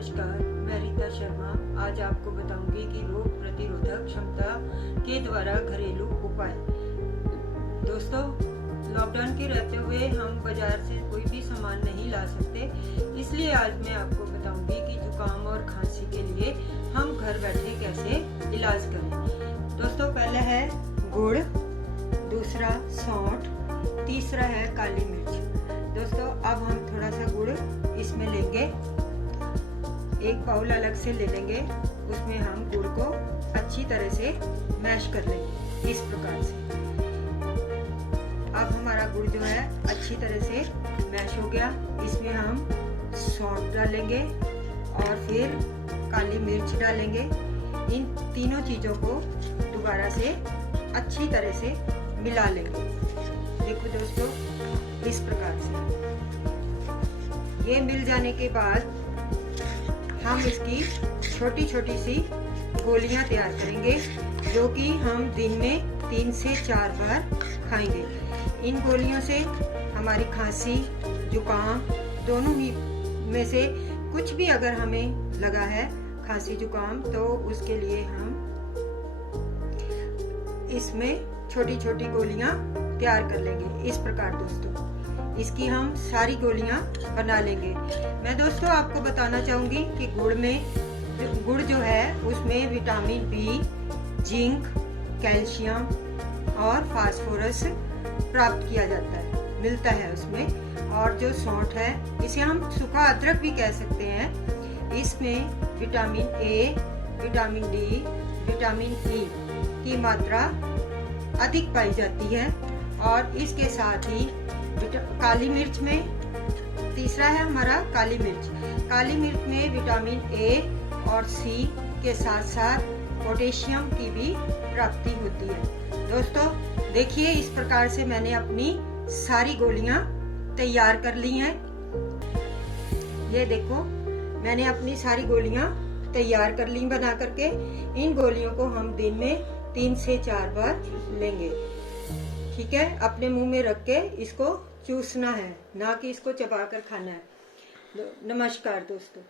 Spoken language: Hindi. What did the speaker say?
नमस्कार, मैं रीता शर्मा आज आपको बताऊंगी कि रोग प्रतिरोधक क्षमता के द्वारा घरेलू उपाय। दोस्तों, लॉकडाउन के रहते हुए हम बाजार से कोई भी सामान नहीं ला सकते, इसलिए आज मैं आपको बताऊंगी कि जुकाम और खांसी के लिए हम घर बैठे कैसे इलाज करें। दोस्तों, पहला है गुड़, दूसरा सौंठ, तीसरा है काली मिर्च। दोस्तों, अब हम थोड़ा सा गुड़ इसमें लेंगे, एक बाउल अलग से ले लेंगे, उसमें हम गुड़ को अच्छी तरह से मैश कर लेंगे इस प्रकार से। अब हमारा गुड़ जो है अच्छी तरह से मैश हो गया, इसमें हम सौंठ डालेंगे और फिर काली मिर्च डालेंगे। इन तीनों चीजों को दोबारा से अच्छी तरह से मिला लेंगे। देखो दोस्तों, इस प्रकार से ये मिल जाने के बाद हम इसकी छोटी छोटी सी गोलियां तैयार करेंगे, जो कि हम दिन में 3 से 4 बार खाएंगे। इन गोलियों से हमारी खांसी जुकाम दोनों ही में से कुछ भी अगर हमें लगा है खांसी जुकाम, तो उसके लिए हम इसमें छोटी छोटी गोलियां तैयार कर लेंगे इस प्रकार। दोस्तों, इसकी हम सारी गोलियां बना लेंगे। मैं दोस्तों आपको बताना चाहूंगी कि गुड़ जो है उसमें विटामिन बी, जिंक, कैल्शियम और फास्फोरस प्राप्त किया जाता है, मिलता है उसमें। और जो सौंठ है, इसे हम सूखा अदरक भी कह सकते हैं, इसमें vitamin A, vitamin D, vitamin E की मात्रा अधिक पाई जाती है। और इसके साथ ही काली मिर्च में, तीसरा है हमारा काली मिर्च। काली मिर्च में विटामिन ए और सी के साथ साथ पोटेशियम की भी प्राप्ति होती है। दोस्तों देखिए, इस प्रकार से मैंने अपनी सारी गोलियां तैयार कर ली हैं। ये देखो, मैंने अपनी सारी गोलियां तैयार कर ली बना करके। इन गोलियों को हम दिन में 3 से 4 बार लेंगे। ठीक है, अपने मुंह में रख के इसको चूसना है, ना कि इसको चबाकर खाना है। नमस्कार दोस्तों।